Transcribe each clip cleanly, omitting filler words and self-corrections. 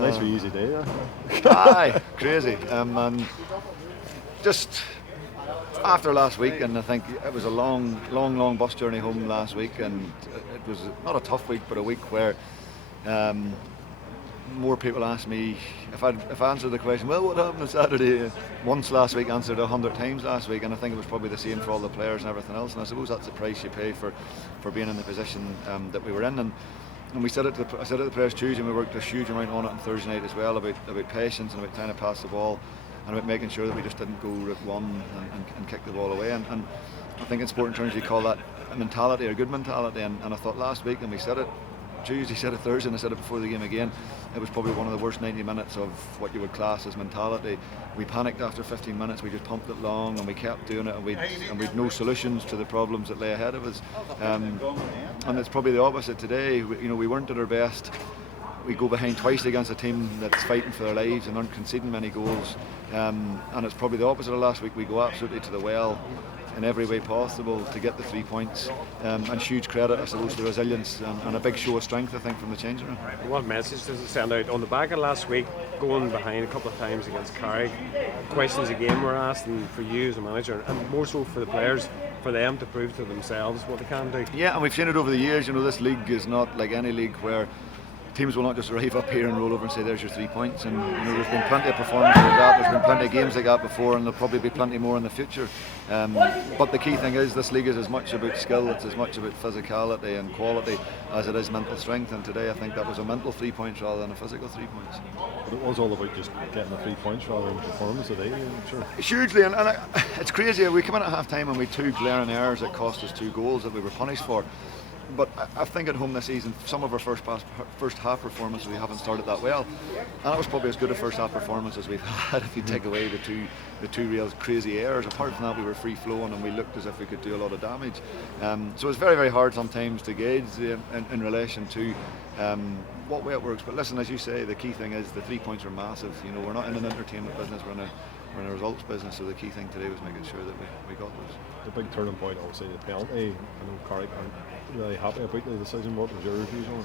nice wee easy day there. Aye, crazy. And just after last week, and I think it was a long bus journey home last week, and it was not a tough week, but a week where more people asked me if I answered the question, well, what happened on Saturday? Once last week, answered 100 times last week, and I think it was probably the same for all the players and everything else. And I suppose that's the price you pay for being in the position that we were in. And we said it I said it to the players Tuesday, and we worked a huge amount on it on Thursday night as well, about patience and about trying to pass the ball and about making sure that we just didn't go route one and kick the ball away. And I think in sporting terms you call that a mentality, or a good mentality. And I thought last week, and we said it Tuesday, said it Thursday, and I said it before the game again, it was probably one of the worst 90 minutes of what you would class as mentality. We panicked after 15 minutes, we just pumped it long, and we kept doing it, and we'd no solutions to the problems that lay ahead of us. And it's probably the opposite today. We weren't at our best. We go behind twice against a team that's fighting for their lives and aren't conceding many goals. And it's probably the opposite of last week. We go absolutely to the well in every way possible to get the 3 points, and huge credit, I suppose, to the resilience and a big show of strength, I think, from the changing room. What message does it send out on the back of last week, going behind a couple of times against Carrick? Questions again were asked, and for you as a manager, and more so for the players, for them to prove to themselves what they can do. Yeah, and we've seen it over the years. This league is not like any league where teams will not just arrive up here and roll over and say there's your 3 points, and there's been plenty of performances like that, there's been plenty of games like that before, and there'll probably be plenty more in the future. But the key thing is this league is as much about skill, it's as much about physicality and quality as it is mental strength, and today I think that was a mental 3 points rather than a physical 3 points. But it was all about just getting the 3 points rather than performance today, I'm sure. Hugely, and it's crazy, we come in at half time and we had 2 glaring errors that cost us 2 goals that we were punished for. But I think at home this season, some of our first half performances we haven't started that well, and it was probably as good a first half performance as we've had if you take away the two real crazy errors. Apart from that, we were free flowing and we looked as if we could do a lot of damage. So it's very, very hard sometimes to gauge in relation to what way it works. But listen, as you say, the key thing is the 3 points are massive. We're not in an entertainment business, we're in a results business. So the key thing today was making sure that we got those. The big turning point, obviously, the penalty. I know Carrick aren't really happy about the decision. What was your views on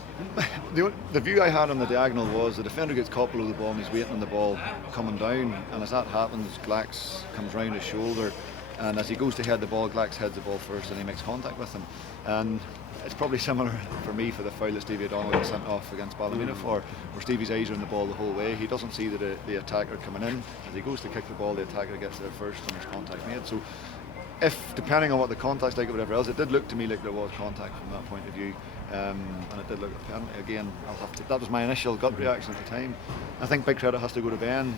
it? The view I had on the diagonal was the defender gets caught below the ball and he's waiting on the ball coming down, and as that happens, Glax comes round his shoulder, and as he goes to head the ball, Glax heads the ball first and he makes contact with him. And it's probably similar for me for the foul that Stevie O'Donnell got sent off against Ballymena for, where Stevie's eyes are on the ball the whole way. He doesn't see the attacker coming in. As he goes to kick the ball, the attacker gets there first and there's contact made. So if, depending on what the contact's like or whatever else, it did look to me like there was contact from that point of view, and it did look a penalty. Again, that was my initial gut reaction at the time. I think big credit has to go to Ben.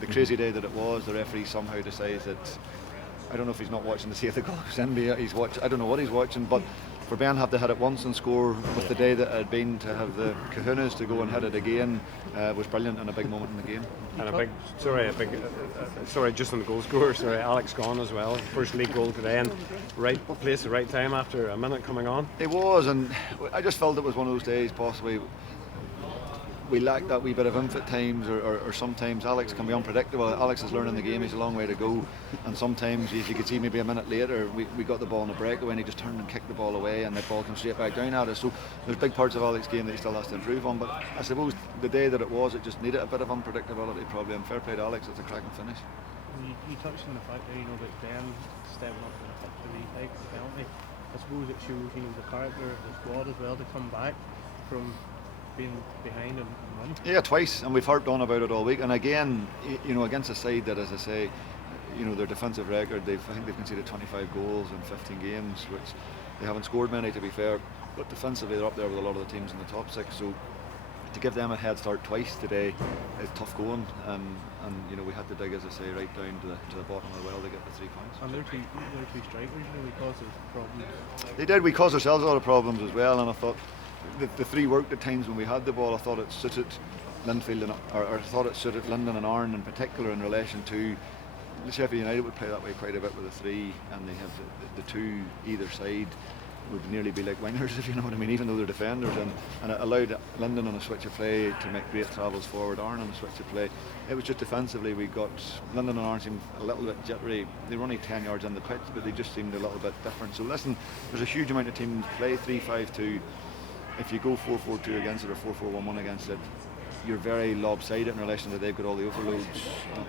The crazy day that it was, the referee somehow decides that, I don't know if he's not watching to see if the goal goes in, I don't know what he's watching, but for Ben have to hit it once and score with the day that it had been, to have the kahunas to go and hit it again was brilliant and a big moment in the game. And just on the goal scorer, Alex gone as well, first league goal today, and right place at right time after a minute coming on. It was, and I just felt it was one of those days possibly we lacked that wee bit of oomph at times, or sometimes Alex can be unpredictable. Alex is learning the game, he's a long way to go, and sometimes, as you could see, maybe a minute later we got the ball in a breakaway and he just turned and kicked the ball away and the ball came straight back down at us. So there's big parts of Alex's game that he still has to improve on, but I suppose the day that it was, it just needed a bit of unpredictability probably, and fair play to Alex, it's a cracking finish. You touched on the fact that that Ben stepping up to the pitch to retake the penalty. I suppose it shows the character of the squad as well to come back from being behind and winning. Yeah, twice, and we've harped on about it all week. And again, against a side that, as I say, their defensive record, I think they've conceded 25 goals in 15 games, which they haven't scored many, to be fair. But defensively, they're up there with a lot of the teams in the top 6. So to give them a head start twice today is tough going. And we had to dig, as I say, right down to the bottom of the well to get the 3 points. And their two strikers really caused us problems. They did. We caused ourselves a lot of problems as well, and I thought the 3 worked at times when we had the ball. I thought it suited Linfield, or I thought it suited London and Oran in particular in relation to Sheffield United would play that way quite a bit with the 3, and they have the 2 either side would nearly be like wingers, if you know what I mean, even though they're defenders, and it allowed London on a switch of play to make great travels forward, Oran on a switch of play. It was just defensively we got London and Oran seemed a little bit jittery. They were only 10 yards on the pitch, but they just seemed a little bit different. So listen, there's a huge amount of teams play 3-5-2. If you go 4-4-2 against it or 4-4-1-1 against it, you're very lopsided in relation to they've got all the overloads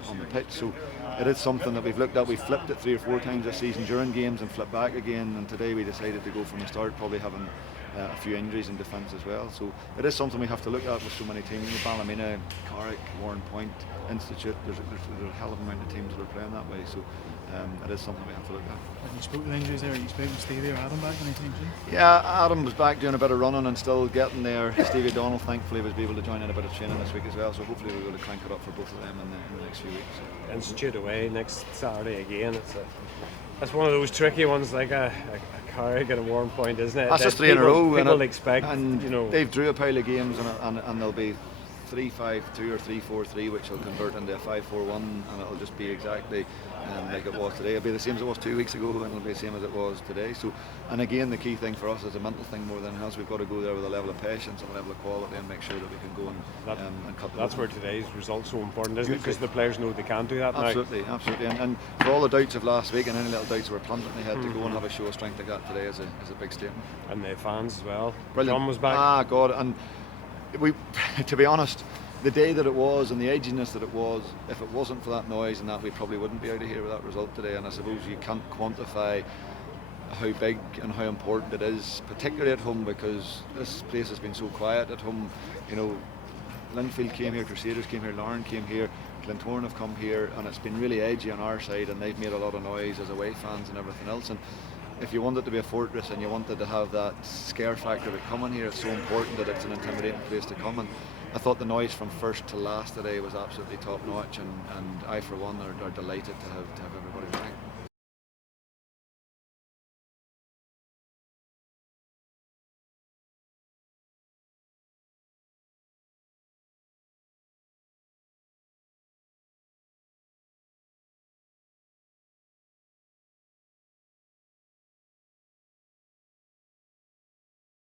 on the pitch. So it is something that we've looked at. We've flipped it 3 or 4 times this season during games and flipped back again, and today we decided to go from the start, probably having a few injuries in defence as well. So it is something we have to look at with so many teams. Ballymena, Carrick, Warren Point, Institute, there's a hell of a amount of teams that are playing that way. So it is something we have to look at. Have you spoken to injuries there? Are you expecting Stevie or Adam back anytime soon? Yeah, Adam was back doing a bit of running and still getting there. Stevie O'Donnell thankfully was able to join in a bit of training this week as well, so hopefully we'll be able to crank it up for both of them in the next few weeks. Institute away next Saturday again. That's one of those tricky ones, like a Carrick and a Warren Point, isn't it? That's just 3 in a row. People expect, and you know, they've drew a pile of games and they'll be 3-5-2 or 3-4-3, which will convert into a 5-4-1, and it'll just be exactly like it was today. It'll be the same as it was 2 weeks ago, and it'll be the same as it was today. So, and again, the key thing for us is a mental thing more than anything else. We've got to go there with a level of patience and a level of quality and make sure that we can go and cut the that's where today's result's so important, isn't it? Because the players know they can't do that absolutely, now. Absolutely. And for all the doubts of last week and any little doubts were planted, they had to go and have a show of strength like that today is a big statement. And the fans as well. Brilliant. John was back. God, and we, to be honest, the day that it was and the edginess that it was, if it wasn't for that noise and that, we probably wouldn't be out of here with that result today. And I suppose you can't quantify how big and how important it is, particularly at home, because this place has been so quiet at home. You know, Linfield came here, Crusaders came here, Larne came here, Glentoran have come here, and it's been really edgy on our side, and they've made a lot of noise as away fans and everything else. And if you want it to be a fortress and you wanted to have that scare factor of it coming here, it's so important that it's an intimidating place to come. And I thought the noise from first to last today was absolutely top notch, and I for one are delighted to have everybody back.